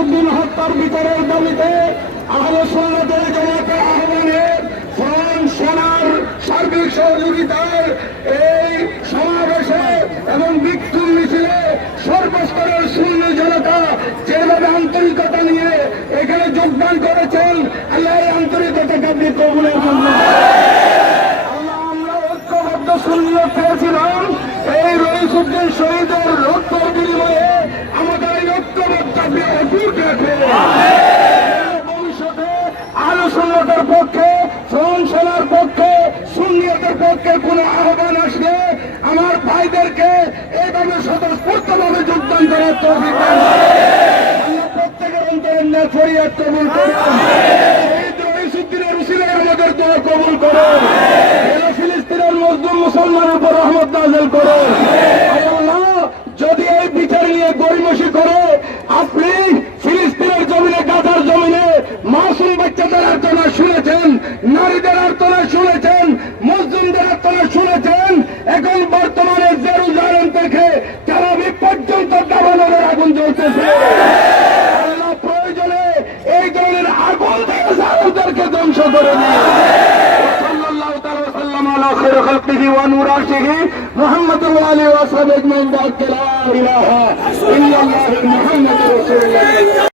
শামসুদ্দিন হত্যার বিচারের দাবিতে আহলে সুন্নতের জমাতের আহ্বানে ফ্রন্ট সেনার সার্বিক সহযোগিতায় এই সমাবেশে এবং বিক্ষোভ মিছিলে সর্বস্তরের শূন্য জনতা যেভাবে আন্তরিকতা নিয়ে এখানে যোগদান করেছেন, আল্লাহ আন্তরিকতাকে আপনি কবুলের জন্য আমরা ঐক্যবদ্ধ শূন্য পেয়েছিলাম এই রইসুদ্দিন শহীদের রক্তের বিনিময়ে আমাদের এই ঐক্যবদ্ধ অটুট রেখে ভবিষ্যতে আলোচনার পক্ষে শ্রম সেনার পক্ষে সুন্নিয়তের পক্ষে কোন আহ্বান আসবে, আমার ভাইদেরকে এইভাবে স্বতঃস্ফূর্তভাবে যোগদান করার তৌফিক প্রত্যেকের অন্তরের না ফরিয়াদ কবুল করুন। কবুল করো ফিলিস্তিনের মজদুর মুসলমানের উপর রহমত নাজেল করুন। على خير خلقه ونور عرشه محمد وآله وصحبه أجمعين بعد لا إله إلا الله محمد رسول الله